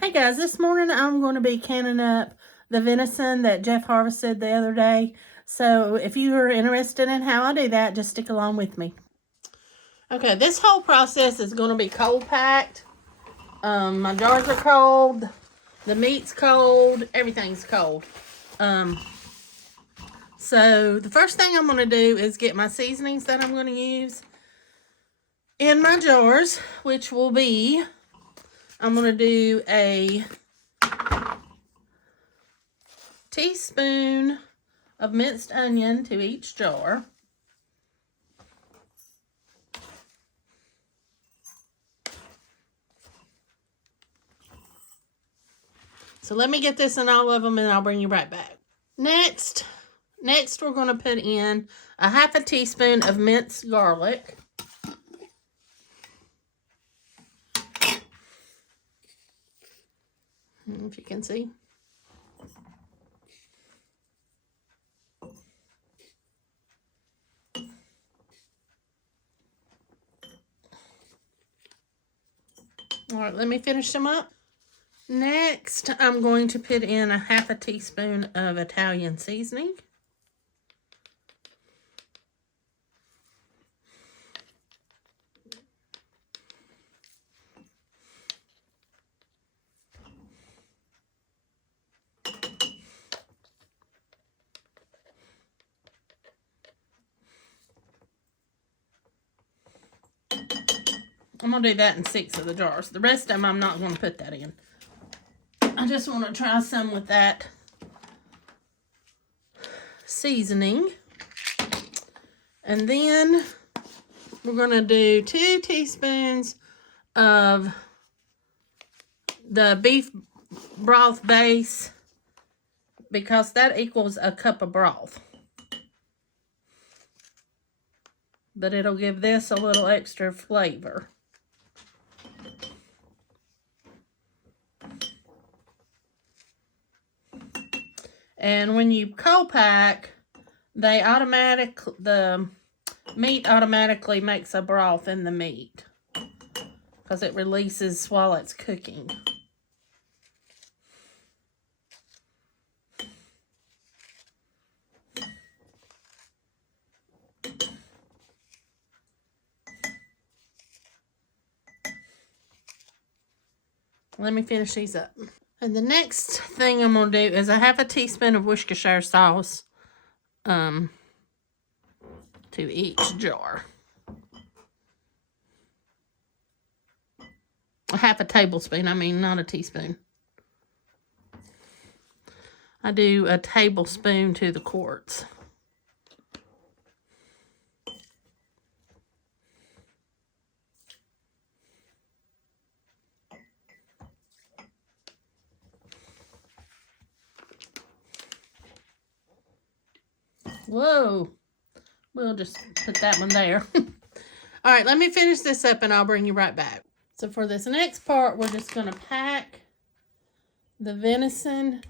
Hey guys, this morning I'm going to be canning up the venison that Jeff harvested the other day. So if you are interested in how I do that, just stick along with me. Okay, this whole process is going to be cold packed. My jars are cold, the meat's cold, everything's cold. So the first thing I'm going to do is get my seasonings that I'm going to use in my jars, which will be, I'm going to do a teaspoon of minced onion to each jar. So let me get this in all of them and I'll bring you right back. Next we're going to put in a half a teaspoon of minced garlic. If you can see. All right, let me finish them up. Next, I'm going to put in a half a teaspoon of Italian seasoning. I'm going to do that in 6 of the jars. The rest of them, I'm not going to put that in. I just want to try some with that seasoning. And then we're going to do 2 teaspoons of the beef broth base, because that equals a cup of broth. But it'll give this a little extra flavor. And when you cold pack, the meat automatically makes a broth in the meat because it releases while it's cooking. Let me finish these up. And the next thing I'm going to do is a half a teaspoon of Worcestershire sauce to each jar. A half a tablespoon, not a teaspoon. I do a tablespoon to the quarts. Whoa, we'll just put that one there. All right, let me finish this up and I'll bring you right back. So for this next part, we're just going to pack the venison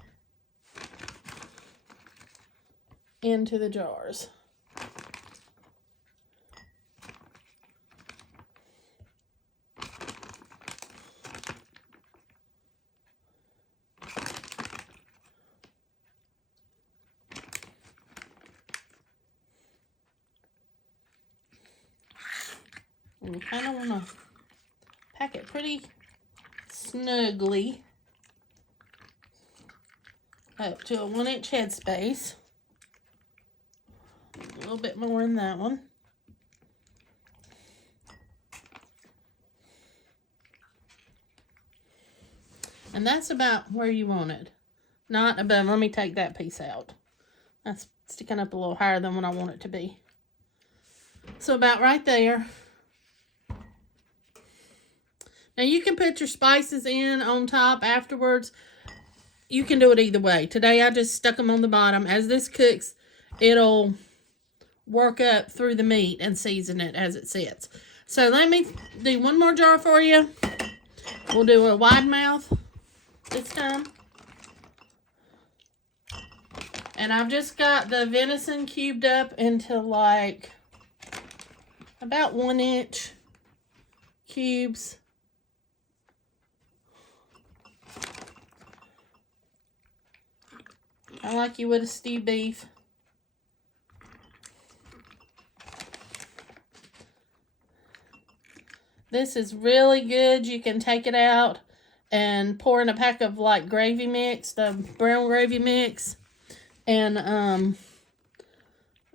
into the jars. And you kind of want to pack it pretty snugly up to a 1-inch headspace. A little bit more in that one. And that's about where you want it. Not above. Let me take that piece out. That's sticking up a little higher than what I want it to be. So about right there. Now you can put your spices in on top afterwards. You can do it either way. Today I just stuck them on the bottom. As this cooks, it'll work up through the meat and season it as it sits. So let me do one more jar for you. We'll do a wide mouth this time. And I've just got the venison cubed up into like about 1-inch cubes. like you would a stewed beef. This is really good. You can take it out and pour in a pack of like gravy mix, the brown gravy mix, and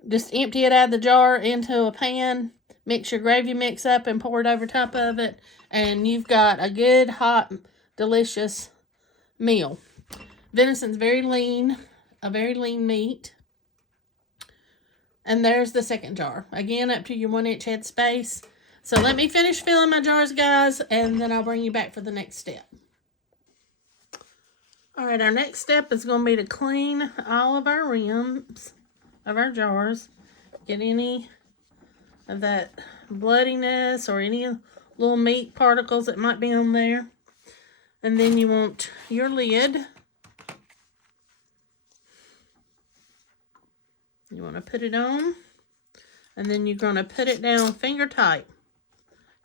just empty it out of the jar into a pan. Mix your gravy mix up and pour it over top of it, and you've got a good, hot, delicious meal. Venison's very lean, a very lean meat. And there's the second jar. Again, up to your 1-inch head space. So let me finish filling my jars, guys, and then I'll bring you back for the next step. All right, our next step is going to be to clean all of our rims of our jars. Get any of that bloodiness or any little meat particles that might be on there. And then you want your lid. You want to put it on. And then you're going to put it down finger tight.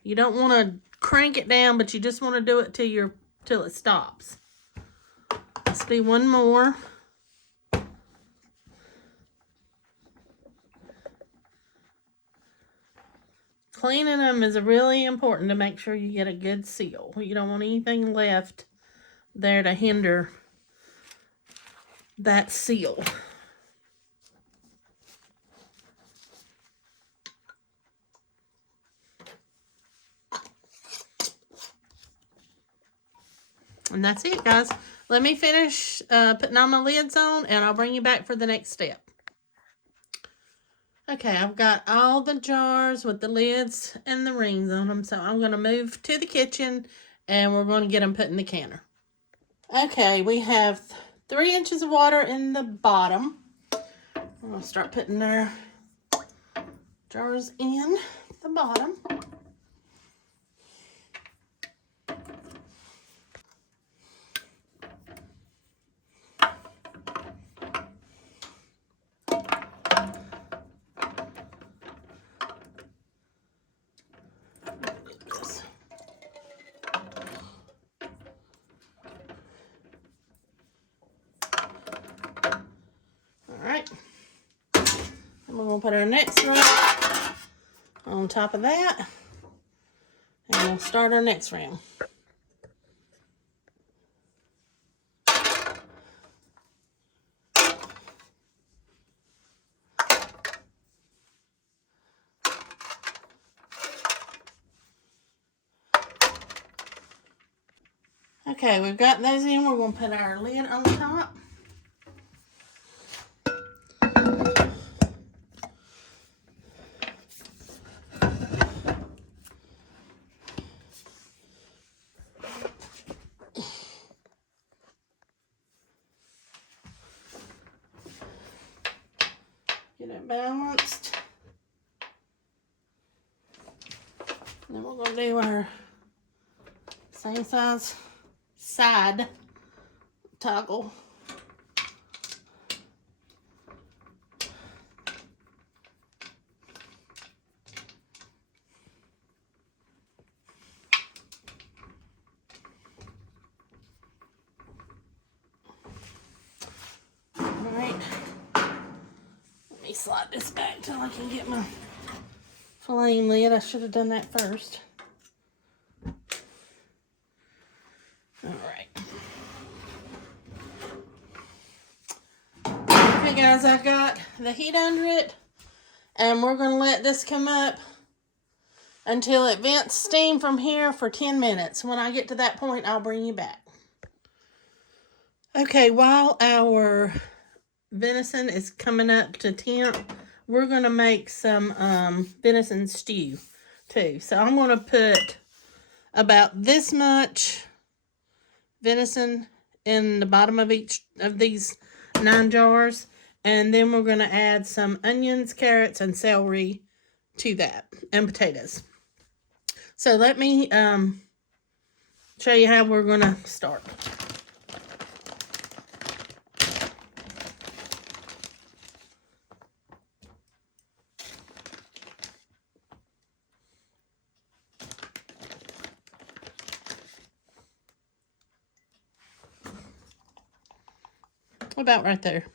You don't want to crank it down, but you just want to do it till it stops. Let's do one more. Cleaning them is really important to make sure you get a good seal. You don't want anything left there to hinder that seal. And that's it, guys. Let me finish putting all my lids on, and I'll bring you back for the next step. Okay, I've got all the jars with the lids and the rings on them, so I'm going to move to the kitchen, and we're going to get them put in the canner. Okay, we have 3 inches of water in the bottom. We're going to start putting our jars in the bottom. And we're going to put our next round on top of that. And we'll start our next round. Okay, we've got those in. We're going to put our lid on top. Get it balanced. And then we're going to do our same size side toggle. Alright. Let me slide this back till I can get my flame lid. I should have done that first. Alright. Okay guys, I got the heat under it, and we're going to let this come up until it vents steam from here for 10 minutes. When I get to that point, I'll bring you back. Okay, while our venison is coming up to temp, we're going to make some venison stew too. So I'm going to put about this much venison in the bottom of each of these 9 jars. And then we're going to add some onions, carrots, and celery to that, and potatoes. So let me show you how we're going to start. About right there.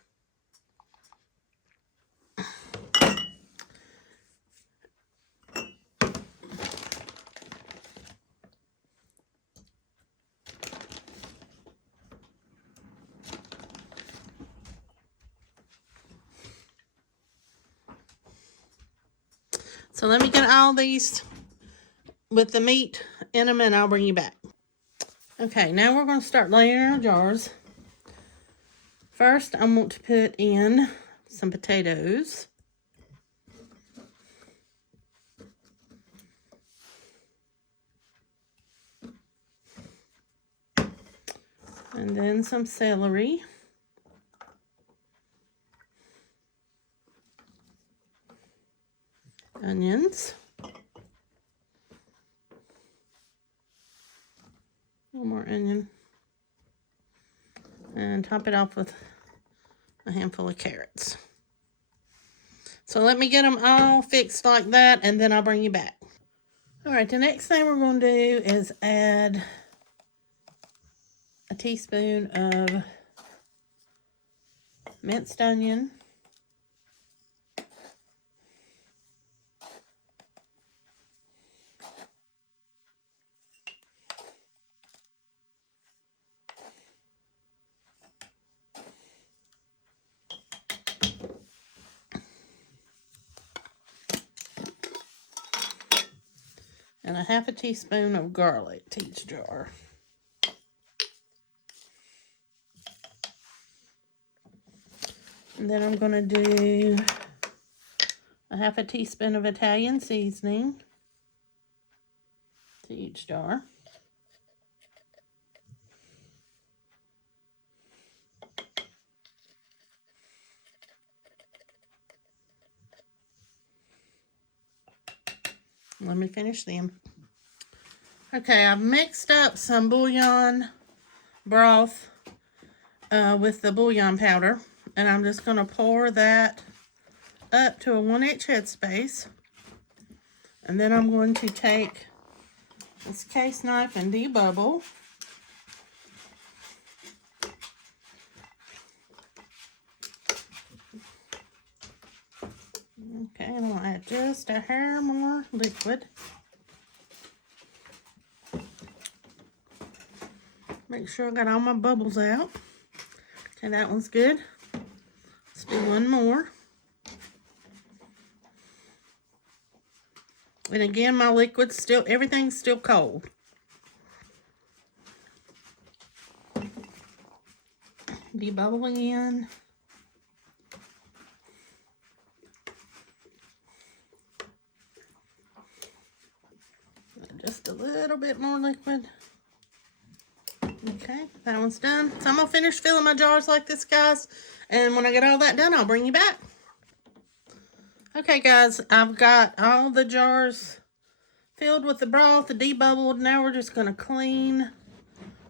So let me get all these with the meat in them and I'll bring you back. Okay, now we're going to start layering our jars. First, I want to put in some potatoes. And then some celery. Onions. One more onion. And top it off with a handful of carrots. So let me get them all fixed like that and then I'll bring you back. Alright, the next thing we're going to do is add a teaspoon of minced onion. And a half a teaspoon of garlic to each jar. And then I'm going to do a half a teaspoon of Italian seasoning to each jar. Let me finish them. Okay, I've mixed up some bouillon broth with the bouillon powder. And I'm just going to pour that up to a 1-inch headspace. And then I'm going to take this case knife and debubble. Okay, and I'll add just a hair more liquid. Make sure I got all my bubbles out. Okay, that one's good. Let's do one more. And again, my liquid's still, everything's still cold. Debubble again. Just a little bit more liquid. Okay, that one's done. So I'm going to finish filling my jars like this, guys. And when I get all that done, I'll bring you back. Okay, guys, I've got all the jars filled with the broth, the debubbled. Now we're just going to clean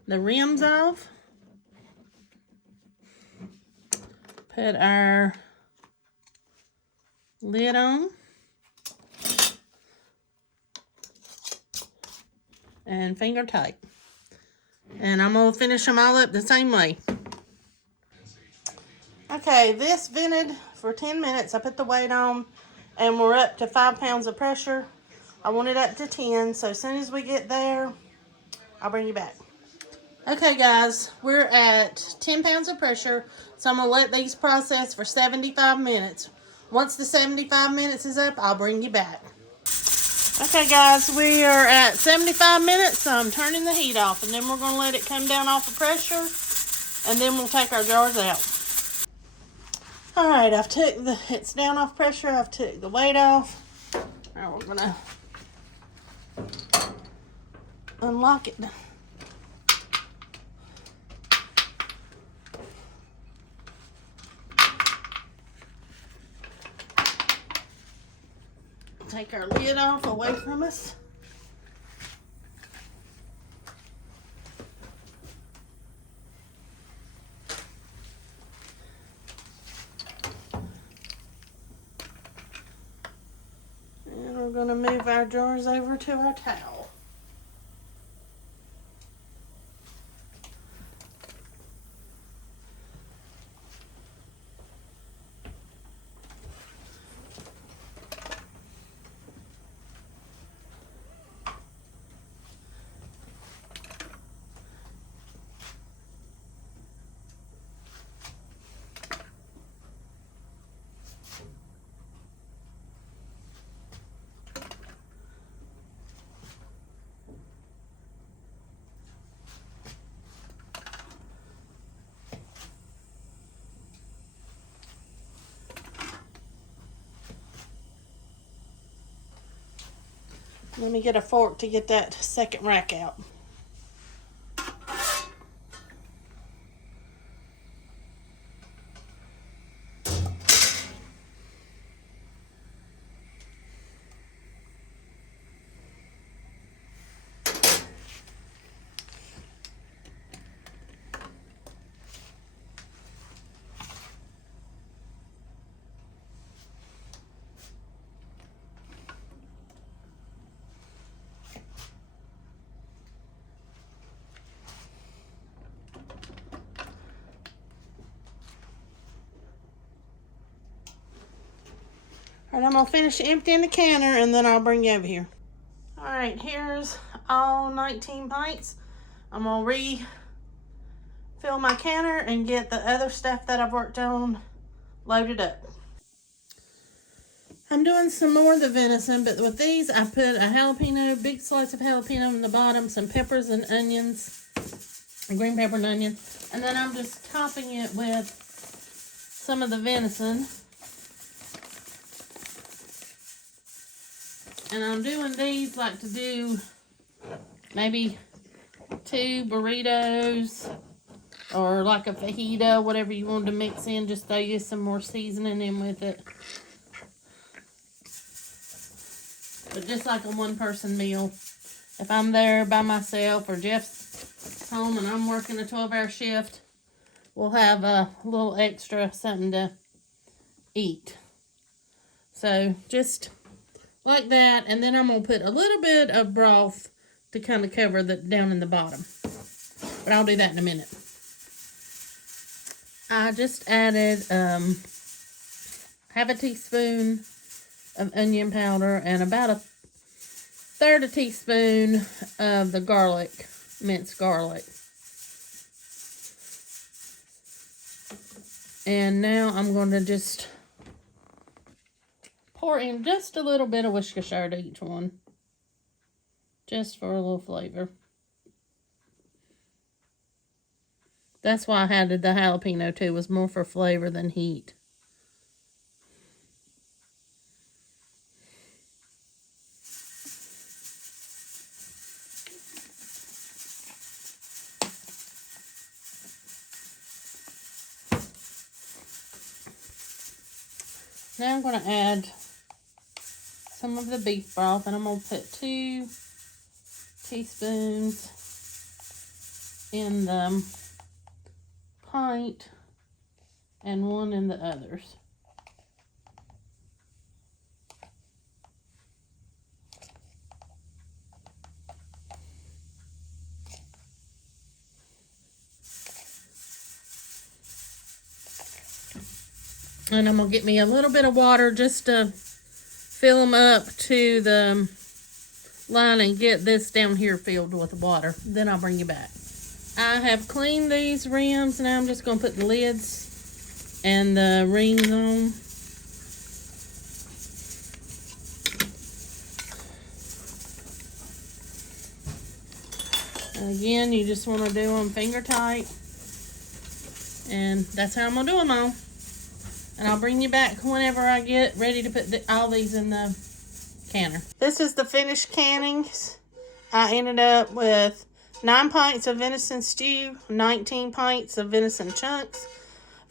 the rims off. Put our lid on. And finger tight. And I'm going to finish them all up the same way. Okay, this vented for 10 minutes. I put the weight on and we're up to 5 pounds of pressure. I want it up to 10, so as soon as we get there, I'll bring you back. Okay, guys, we're at 10 pounds of pressure, so I'm going to let these process for 75 minutes. Once the 75 minutes is up, I'll bring you back. Okay, guys, we are at 75 minutes, so I'm turning the heat off, and then we're going to let it come down off the pressure, and then we'll take our jars out. All right, it's down off pressure. I've took the weight off. Now we're going to unlock it. Take our lid off away from us. And we're going to move our jars over to our towel. Let me get a fork to get that second rack out. Alright, I'm going to finish emptying the canner and then I'll bring you over here. Alright, here's all 19 pints. I'm going to refill my canner and get the other stuff that I've worked on loaded up. I'm doing some more of the venison, but with these I put a jalapeno, big slice of jalapeno in the bottom, some peppers and onions, green pepper and onion, and then I'm just topping it with some of the venison. And I'm doing these like to do maybe 2 burritos or like a fajita, whatever you want to mix in. Just throw you some more seasoning in with it. But just like a one-person meal. If I'm there by myself or Jeff's home and I'm working a 12-hour shift, we'll have a little extra something to eat. So just like that, and then I'm going to put a little bit of broth to kind of cover the down in the bottom. But I'll do that in a minute. I just added half a teaspoon of onion powder and about a third a teaspoon of the garlic, minced garlic. And now I'm going to just pour in just a little bit of Worcestershire to each one. Just for a little flavor. That's why I added the jalapeno too. It was more for flavor than heat. Now I'm going to add some of the beef broth, and I'm going to put 2 teaspoons in the pint and 1 in the others. And I'm going to get me a little bit of water just to fill them up to the line and get this down here filled with water. Then I'll bring you back. I have cleaned these rims. Now I'm just going to put the lids and the rings on. Again, you just want to do them finger tight. And that's how I'm going to do them all. And I'll bring you back whenever I get ready to put all these in the canner. This is the finished cannings. I ended up with 9 pints of venison stew, 19 pints of venison chunks,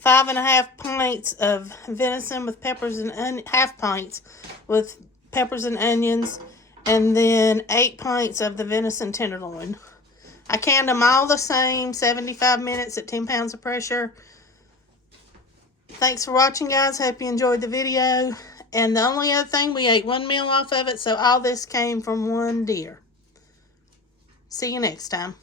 5.5 pints of venison with peppers and half pints with peppers and onions, and then 8 pints of the venison tenderloin. I canned them all the same, 75 minutes at 10 pounds of pressure. Thanks for watching, guys. Hope you enjoyed the video. And the only other thing, we ate 1 meal off of it, so all this came from 1 deer. See you next time.